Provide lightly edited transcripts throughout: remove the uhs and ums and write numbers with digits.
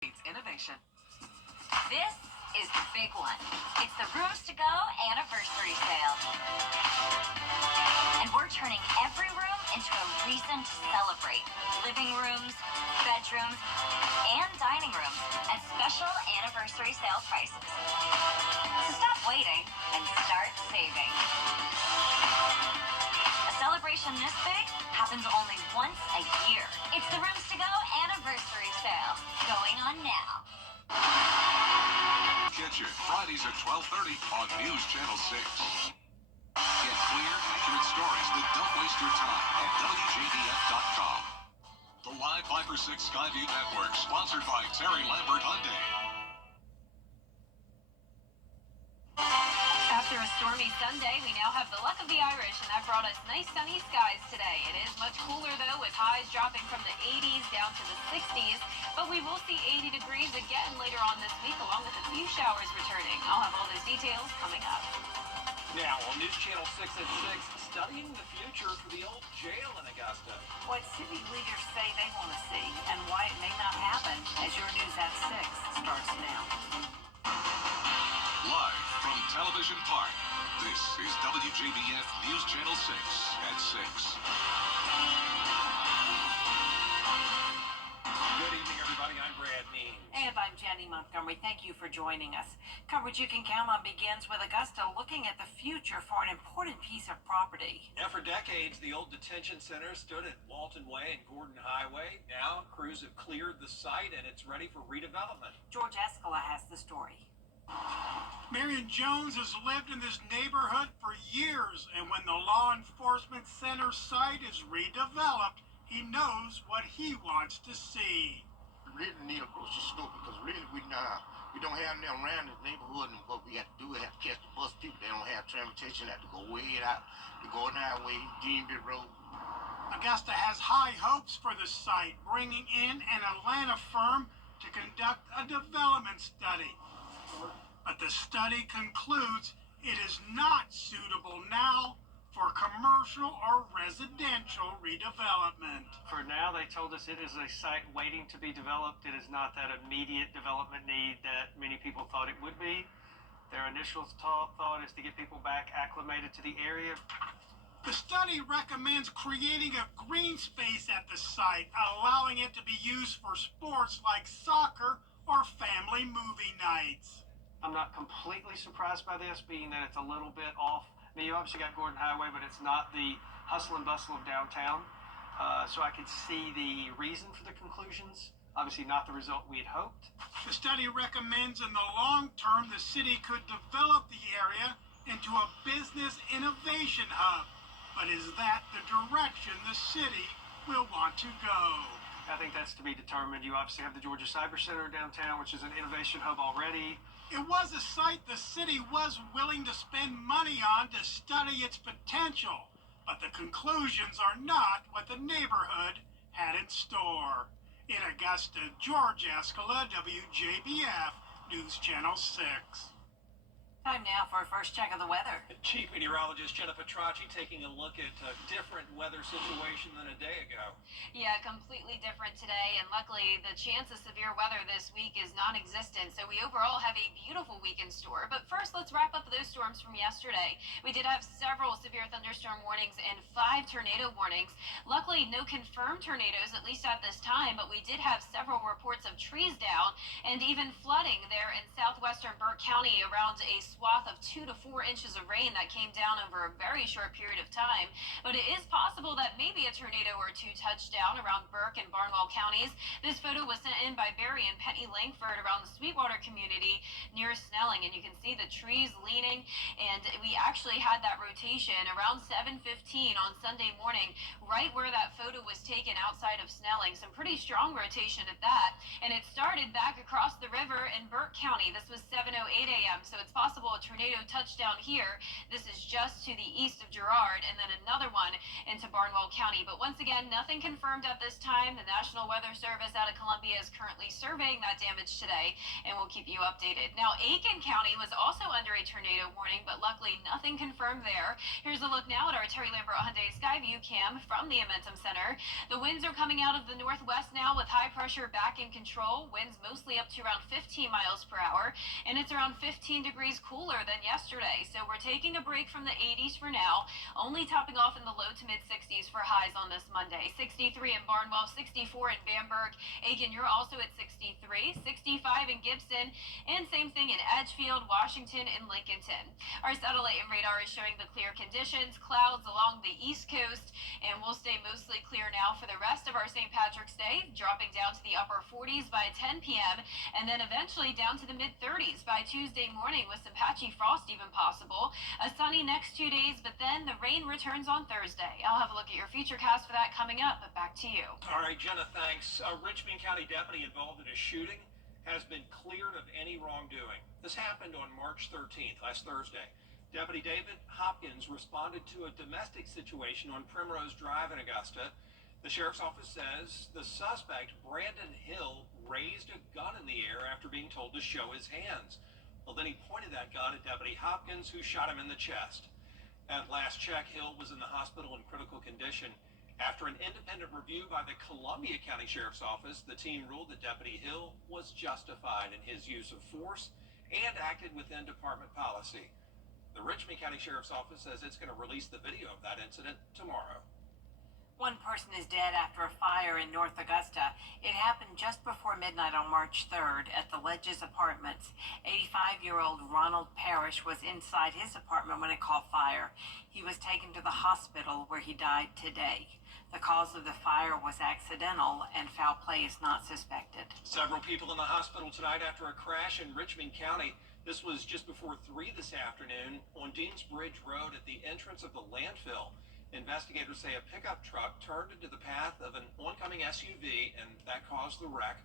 Innovation. This is the big one. It's the Rooms to Go anniversary sale. And we're turning every room into a reason to celebrate. Living rooms, bedrooms, and dining rooms at special anniversary sale prices. So stop waiting and start saving. A celebration this big happens only once a year. It's the Rooms to Go anniversary sale, going on now. Catch it Fridays at 12:30 on News Channel 6. Get clear, accurate stories that don't waste your time at WJBF.com. The Live 5 for 6 Skyview Network, sponsored by Terry Lambert Hyundai. After a stormy Sunday, we now have the luck of the Irish, and that brought us nice sunny skies today. It is much cooler, though, with highs dropping from the 80s down to the 60s, but we will see 80 degrees again later on this week, along with a few showers returning. I'll have all those details coming up. Now, on News Channel 6 at 6, studying the future for the old jail in Augusta. What city leaders say they want to see and why it may not happen as your News at 6 starts now. Live from Television Park, this is WJBF News Channel 6 at 6. Good evening, everybody. I'm Brad Means. And I'm Jenny Montgomery. Thank you for joining us. Coverage you can count on begins with Augusta looking at the future for an important piece of property. Now, for decades, the old detention center stood at Walton Way and Gordon Highway. Now, crews have cleared the site and it's ready for redevelopment. George Escala has the story. Marion Jones has lived in this neighborhood for years, and when the law enforcement center site is redeveloped, he knows what he wants to see. We really need a grocery store because really we don't have them around the neighborhood, and what we have to do is have to catch the bus people. They don't have transportation, they have to go way out to Gordon Highway, Greenville Road. Augusta has high hopes for the site, bringing in an Atlanta firm to conduct a development study. But the study concludes it is not suitable now for commercial or residential redevelopment. For now, they told us it is a site waiting to be developed. It is not that immediate development need that many people thought it would be. Their initial thought is to get people back acclimated to the area. The study recommends creating a green space at the site, allowing it to be used for sports like soccer or family movie nights. I'm not completely surprised by this, being that it's a little bit off. I mean, you obviously got Gordon Highway, but it's not the hustle and bustle of downtown. So I could see the reason for the conclusions. Obviously not the result we had hoped. The study recommends in the long term the city could develop the area into a business innovation hub. But is that the direction the city will want to go? I think that's to be determined. You obviously have the Georgia Cyber Center downtown, which is an innovation hub already. It was a site the city was willing to spend money on to study its potential, but the conclusions are not what the neighborhood had in store. In Augusta, George Escala, WJBF, News Channel 6. Time now for a first check of the weather. Chief Meteorologist Jenna Petracci taking a look at a different weather situation than a day ago. Yeah, completely different today, and luckily the chance of severe weather this week is non-existent, so we overall have a beautiful week in store. But first, let's wrap up those storms from yesterday. We did have several severe thunderstorm warnings and 5 tornado warnings. Luckily, no confirmed tornadoes, at least at this time, but we did have several reports of trees down and even flooding there in southwestern Burke County around a swath of 2 to 4 inches of rain that came down over a very short period of time. But it is possible that maybe a tornado or two touched down around Burke and Barnwell counties. This photo was sent in by Barry and Penny Langford around the Sweetwater community near Snelling, and you can see the trees leaning, and we actually had that rotation around 7:15 on Sunday morning, right where that photo was taken outside of Snelling. Some pretty strong rotation at that, and it started back across the river in Burke County. This was 7:08 a.m., so it's possible possible a tornado touchdown here. This is just to the east of Girard, and then another one into Barnwell County. But once again, nothing confirmed at this time. The National Weather Service out of Columbia is currently surveying that damage today, and we'll keep you updated. Now, Aiken County was also under a tornado warning, but luckily nothing confirmed there. Here's a look now at our Terry Lambert Hyundai Skyview cam from the Amentum Center. The winds are coming out of the northwest now with high pressure back in control. Winds mostly up to around 15 miles per hour, and it's around 15 degrees cooler than yesterday. So we're taking a break from the 80s for now, only topping off in the low to mid 60s for highs on this Monday. 63 in Barnwell, 64 in Bamberg. Aiken, you're also at 63, 65 in Gibson, and same thing in Edgefield, Washington, and Lincolnton. Our satellite and radar is showing the clear conditions, clouds along the east coast, and we'll stay mostly clear now for the rest of our St. Patrick's Day, dropping down to the upper 40s by 10 p.m., and then eventually down to the mid 30s by Tuesday morning with some patchy frost even possible. A sunny next 2 days, but then the rain returns on Thursday. I'll have a look at your futurecast for that coming up, but back to you. All right, Jenna, thanks. A Richmond County deputy involved in a shooting has been cleared of any wrongdoing. This happened on March 13th, last Thursday. Deputy David Hopkins responded to a domestic situation on Primrose Drive in Augusta. The sheriff's office says the suspect, Brandon Hill, raised a gun in the air after being told to show his hands. Well, then he pointed that gun at Deputy Hopkins, who shot him in the chest. At last check, Hill was in the hospital in critical condition. After an independent review by the Columbia County Sheriff's Office, the team ruled that Deputy Hill was justified in his use of force and acted within department policy. The Richmond County Sheriff's Office says it's going to release the video of that incident tomorrow. One person is dead after a fire in North Augusta. It happened just before midnight on March 3rd at the Ledges Apartments. 85-year-old Ronald Parrish was inside his apartment when it caught fire. He was taken to the hospital where he died today. The cause of the fire was accidental and foul play is not suspected. Several people in the hospital tonight after a crash in Richmond County. This was just before 3 this afternoon on Deans Bridge Road at the entrance of the landfill. Investigators say a pickup truck turned into the path of an oncoming SUV, and that caused the wreck.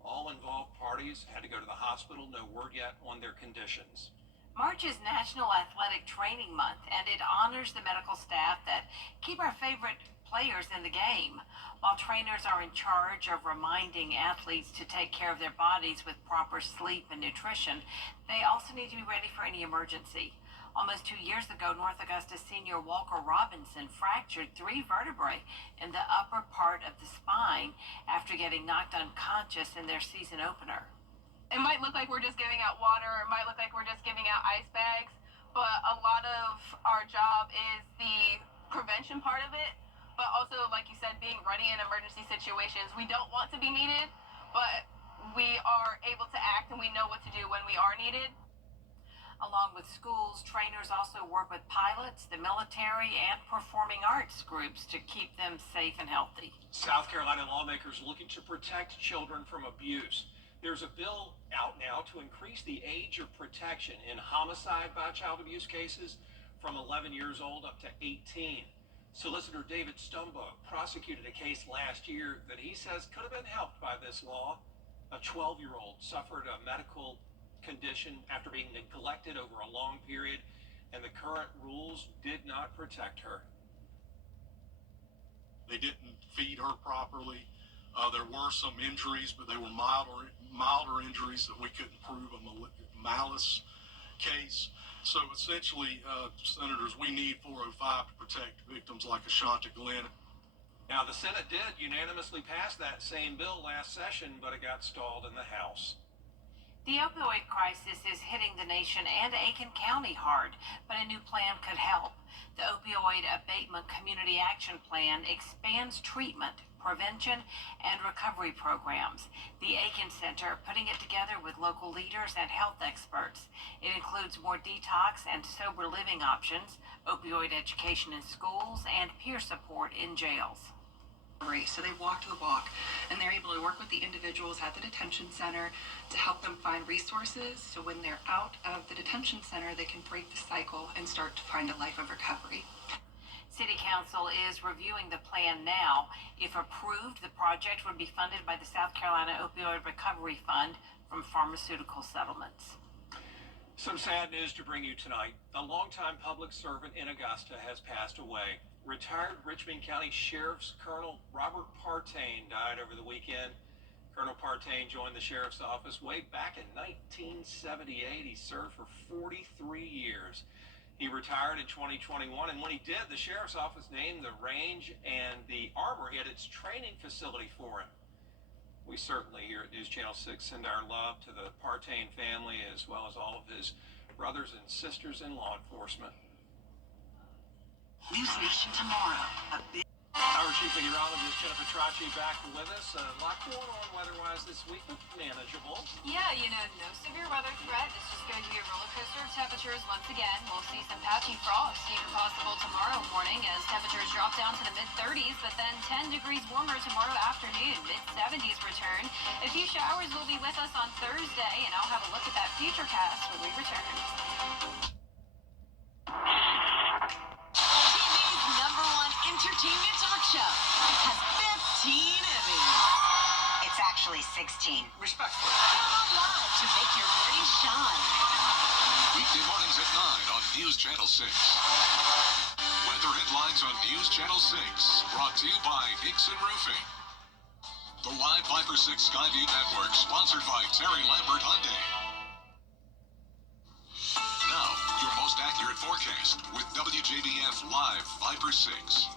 All involved parties had to go to the hospital. No word yet on their conditions. March is National Athletic Training Month, and it honors the medical staff that keep our favorite players in the game. While trainers are in charge of reminding athletes to take care of their bodies with proper sleep and nutrition, they also need to be ready for any emergency. Almost 2 years ago, North Augusta senior Walker Robinson fractured 3 vertebrae in the upper part of the spine after getting knocked unconscious in their season opener. It might look like we're just giving out water, or it might look like we're just giving out ice bags, but a lot of our job is the prevention part of it, but also, like you said, being ready in emergency situations. We don't want to be needed, but we are able to act and we know what to do when we are needed. Along with schools, trainers also work with pilots, the military, and performing arts groups to keep them safe and healthy. South Carolina lawmakers looking to protect children from abuse. There's a bill out now to increase the age of protection in homicide by child abuse cases from 11 years old up to 18. Solicitor David Stumbo prosecuted a case last year that he says could have been helped by this law. A 12-year-old suffered a medical condition after being neglected over a long period, and the current rules did not protect her. They didn't feed her properly. There were some injuries, but they were milder injuries that we couldn't prove a malice case. So essentially, Senators, we need 405 to protect victims like Ashanta Glenn. Now, the Senate did unanimously pass that same bill last session, but it got stalled in the House. The opioid crisis is hitting the nation and Aiken County hard, but a new plan could help. The Opioid Abatement Community Action Plan expands treatment, prevention, and recovery programs. The Aiken Center putting it together with local leaders and health experts. It includes more detox and sober living options, opioid education in schools, and peer support in jails. So they walk the walk, and they're able to work with the individuals at the detention center to help them find resources, so when they're out of the detention center, they can break the cycle and start to find a life of recovery. City Council is reviewing the plan now. If approved, the project would be funded by the South Carolina Opioid Recovery Fund from pharmaceutical settlements. Some sad news to bring you tonight. A longtime public servant in Augusta has passed away. Retired Richmond County Sheriff's Colonel Robert Partain died over the weekend. Colonel Partain joined the sheriff's office way back in 1978. He served for 43 years. He retired in 2021, and when he did, the sheriff's office named the range and the armory at its training facility for him. We certainly here at News Channel 6 send our love to the Partain family as well as all of his brothers and sisters in law enforcement. News Nation tomorrow. Our chief meteorologist Jennifer Tracci back with us. A lot going on weather-wise this week, but manageable. Yeah, no severe weather threat. It's just going to be a roller coaster of temperatures once again. We'll see some patchy frost even possible tomorrow morning as temperatures drop down to the mid-30s, but then 10 degrees warmer tomorrow afternoon. Mid-70s return. A few showers will be with us on Thursday, and I'll have a look at that futurecast when we return. Entertainment talk show has 15 Emmys. It's actually 16. Respectfully. Come on live to make your morning shine. Weekday mornings at 9 on News Channel 6. Weather headlines on News Channel 6. Brought to you by Hickson Roofing. The Live 5 for 6 Skyview Network, sponsored by Terry Lambert Hyundai. Now, your most accurate forecast with WJBF Live 5 for 6.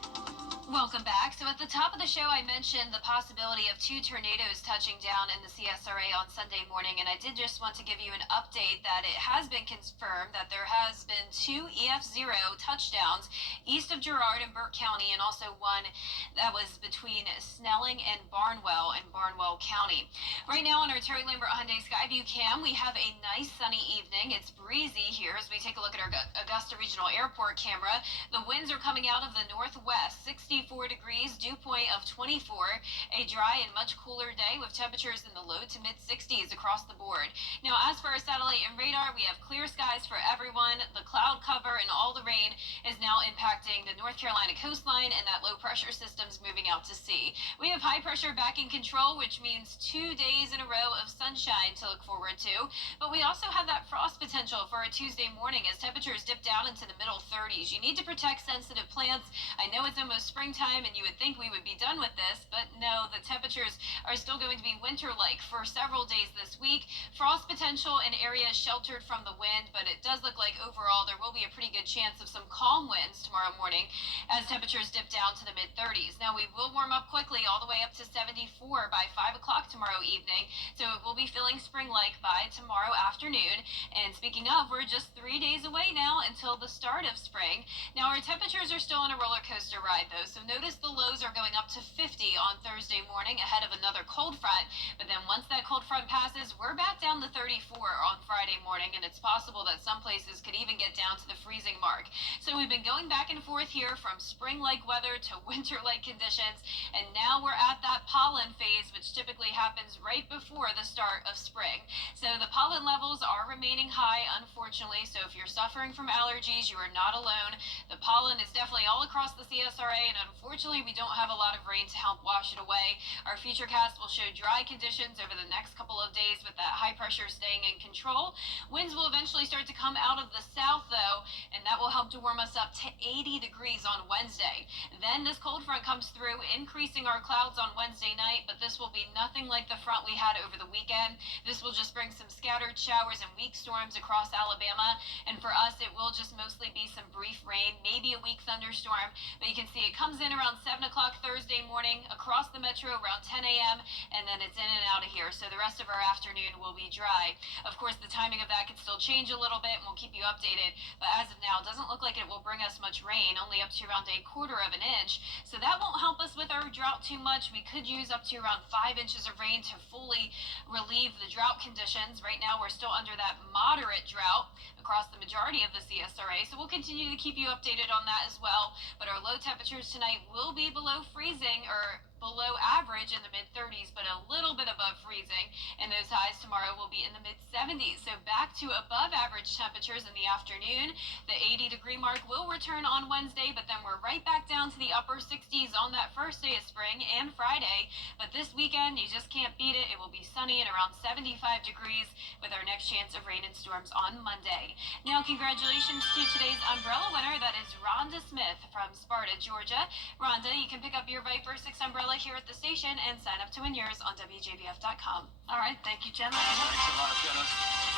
Welcome back. So at the top of the show, I mentioned the possibility of 2 tornadoes touching down in the CSRA on Sunday morning, and I did just want to give you an update that it has been confirmed that there has been 2 EF0 touchdowns east of Girard in Burke County, and also one that was between Snelling and Barnwell in Barnwell County. Right now on our Terry Lambert Hyundai Skyview cam, we have a nice sunny evening. It's breezy here as we take a look at our Augusta Regional Airport camera. The winds are coming out of the northwest, 64 degrees, dew point of 24. A dry and much cooler day with temperatures in the low to mid 60s across the board. Now, as for our satellite and radar, we have clear skies for everyone. The cloud cover and all the rain is now impacting the North Carolina coastline, and that low pressure system's moving out to sea. We have high pressure back in control, which means 2 days in a row of sunshine to look forward to. But we also have that frost potential for a Tuesday morning as temperatures dip down into the middle 30s. You need to protect sensitive plants. I know it's almost springtime and you would think we would be done with this, but no, the temperatures are still going to be winter-like for several days this week. Frost potential in areas sheltered from the wind, but it does look like overall there will be a pretty good chance of some calm winds tomorrow morning as temperatures dip down to the mid-30s. Now, we will warm up quickly all the way up to 74 by 5 o'clock tomorrow evening, so it will be feeling spring-like by tomorrow afternoon. And speaking of, we're just 3 days away now until the start of spring. Now, our temperatures are still on a roller coaster ride, though, so notice the lows are going up to 50 on Thursday morning ahead of another cold front. But then once that cold front passes, we're back down to 34 on Friday morning, and it's possible that some places could even get down to the freezing mark. So we've been going back and forth here from spring-like weather to winter-like conditions, and now we're at that pollen phase, which typically happens right before the start of spring. So the pollen levels are remaining high, unfortunately, so if you're suffering from allergies, you are not alone. The pollen is definitely all across the CSRA, and unfortunately, we don't have a lot of rain to help wash it away. Our futurecast will show dry conditions over the next couple of days with that high pressure staying in control. Winds will eventually start to come out of the south, though, and that will help to warm us up to 80 degrees on Wednesday. Then this cold front comes through, increasing our clouds on Wednesday night, but this will be nothing like the front we had over the weekend. This will just bring some scattered showers and weak storms across Alabama, and for us, it will just mostly be some brief rain, maybe a weak thunderstorm, but you can see it comes in around 7 o'clock Thursday morning across the metro around 10 a.m., and then it's in and out of here, so the rest of our afternoon will be dry. Of course, the timing of that could still change a little bit, and we'll keep you updated, but as of now, it doesn't look like it will bring us much rain, only up to around 1/4 of an inch, so that won't help us with our drought too much. We could use up to around 5 inches of rain to fully relieve the drought conditions. Right now, we're still under that moderate drought across the majority of the CSRA, so we'll continue to keep you updated on that as well. But our low temperatures tonight will be below freezing, or below average in the mid-30s, but a little bit above freezing. And those highs tomorrow will be in the mid-70s. So back to above average temperatures in the afternoon. The 80-degree mark will return on Wednesday, but then we're right back down to the upper 60s on that first day of spring and Friday. But this weekend, you just can't beat it. It will be sunny and around 75 degrees with our next chance of rain and storms on Monday. Now, congratulations to today's umbrella winner. That is Rhonda Smith from Sparta, Georgia. Rhonda, you can pick up your Viper 6 umbrella here at the station and sign up to win yours on WJBF.com. All right, thank you, Jenna. Thanks a lot, Jenna.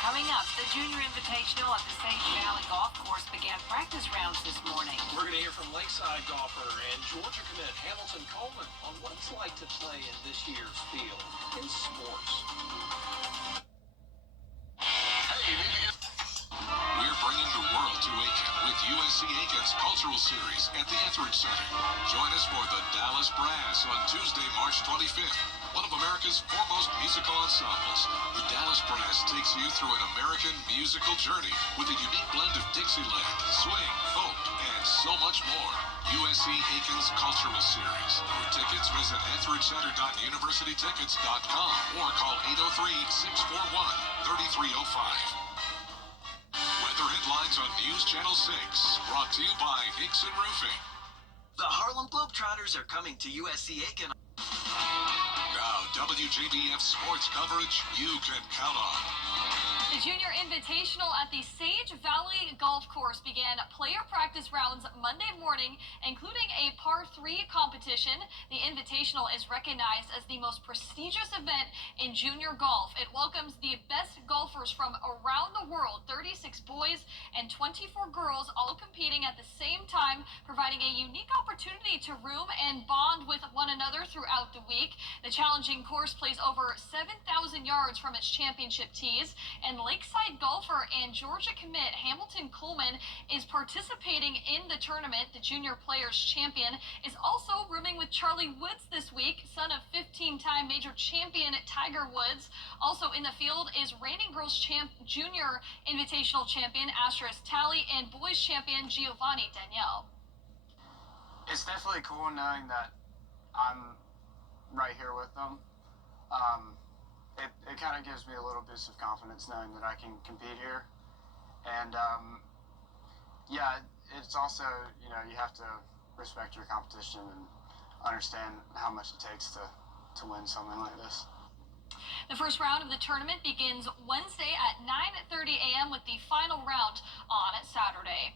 Coming up, the Junior Invitational at the Sage Valley Golf Course began practice rounds this morning. We're going to hear from Lakeside golfer and Georgia commit Hamilton Coleman on what it's like to play in this year's field in sports. We're bringing the world to Aiken with USC Aiken's Cultural Series at the Etheridge Center. Join us for the Dallas Brass on Tuesday, March 25th. One of America's foremost musical ensembles, the Dallas Brass takes you through an American musical journey with a unique blend of Dixieland, swing, folk, and so much more. USC Aiken's Cultural Series. For tickets, visit etheridgecenter.universitytickets.com or call 803-641-3305. Weather headlines on News Channel 6, brought to you by Hickson Roofing. The Harlem Globetrotters are coming to USC Aiken. Now, WJBF sports coverage you can count on. The Junior Invitational at the Sage Valley Golf Course began player practice rounds Monday morning, including a par 3 competition. The Invitational is recognized as the most prestigious event in junior golf. It welcomes the best golfers from around the world, 36 boys and 24 girls, all competing at the same time, providing a unique opportunity to room and bond with one another throughout the week. The challenging course plays over 7,000 yards from its championship tees, and Lakeside golfer and Georgia commit Hamilton Coleman is participating in the tournament. The junior players champion is also rooming with Charlie Woods this week, son of 15-time major champion Tiger Woods. Also in the field is reigning girls junior invitational champion Astrid Talley and boys champion Giovanni Danielle. It's definitely cool knowing that I'm right here with them. It kind of gives me a little boost of confidence knowing that I can compete here. And yeah, it's also, you know, you have to respect your competition and understand how much it takes to win something like this. The first round of the tournament begins Wednesday at 9:30 a.m. with the final round on Saturday.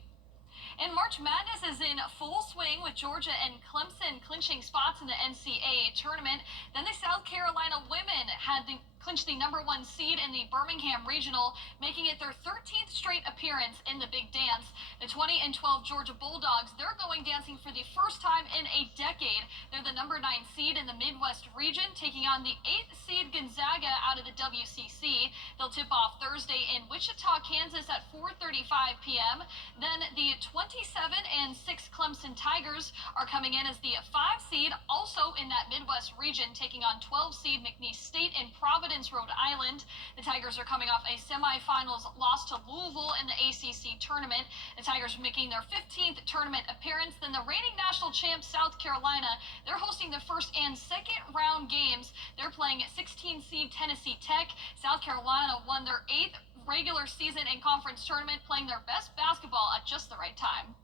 And March Madness is in full swing with Georgia and Clemson clinching spots in the NCAA tournament. Then the South Carolina women had clinched the #1 seed in the Birmingham Regional, making it their 13th straight appearance in the Big Dance. The 20-12 Georgia Bulldogs, they're going dancing for the first time in a decade. They're the #9 seed in the Midwest region, taking on the 8th seed Gonzaga out of the WCC. They'll tip off Thursday in Wichita, Kansas at 4:35 p.m. Then the 27-6 Clemson Tigers are coming in as the 5 seed, also in that Midwest region, taking on 12 seed McNeese State in Providence, Rhode Island. The Tigers are coming off a semifinals loss to Louisville in the ACC tournament. The Tigers are making their 15th tournament appearance. Then the reigning national champ South Carolina, they're hosting the first and second round games. They're playing 16 seed Tennessee Tech. South Carolina won their 8th regular season and conference tournament, playing their best basketball at just the right time.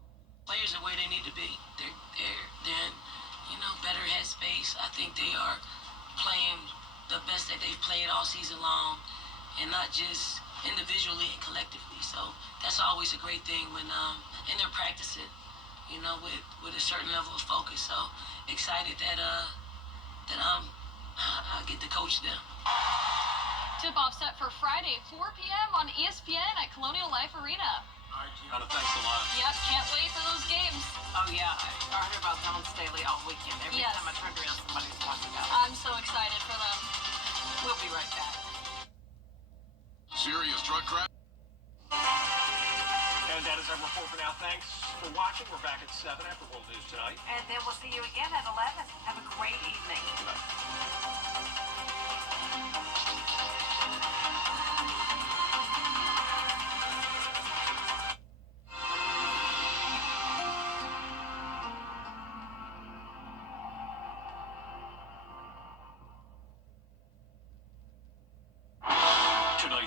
Players are where they need to be. They're in, better headspace. I think they are playing the best that they've played all season long, and not just individually and collectively. So that's always a great thing when and they're practicing, with a certain level of focus. So excited that I get to coach them. Tip-off set for Friday, 4 p.m. on ESPN at Colonial Life Arena. All right, Gianna, thanks a lot. Yep, can't wait for those games. Oh, yeah. I heard about Dawn Staley all weekend. Every Yes. time I turned around, somebody's talking about it. I'm so excited for them. We'll be right back. Serious drug crash. And that is our report for now. Thanks for watching. We're back at 7 after World News Tonight. And then we'll see you again at 11. Have a great evening. Bye.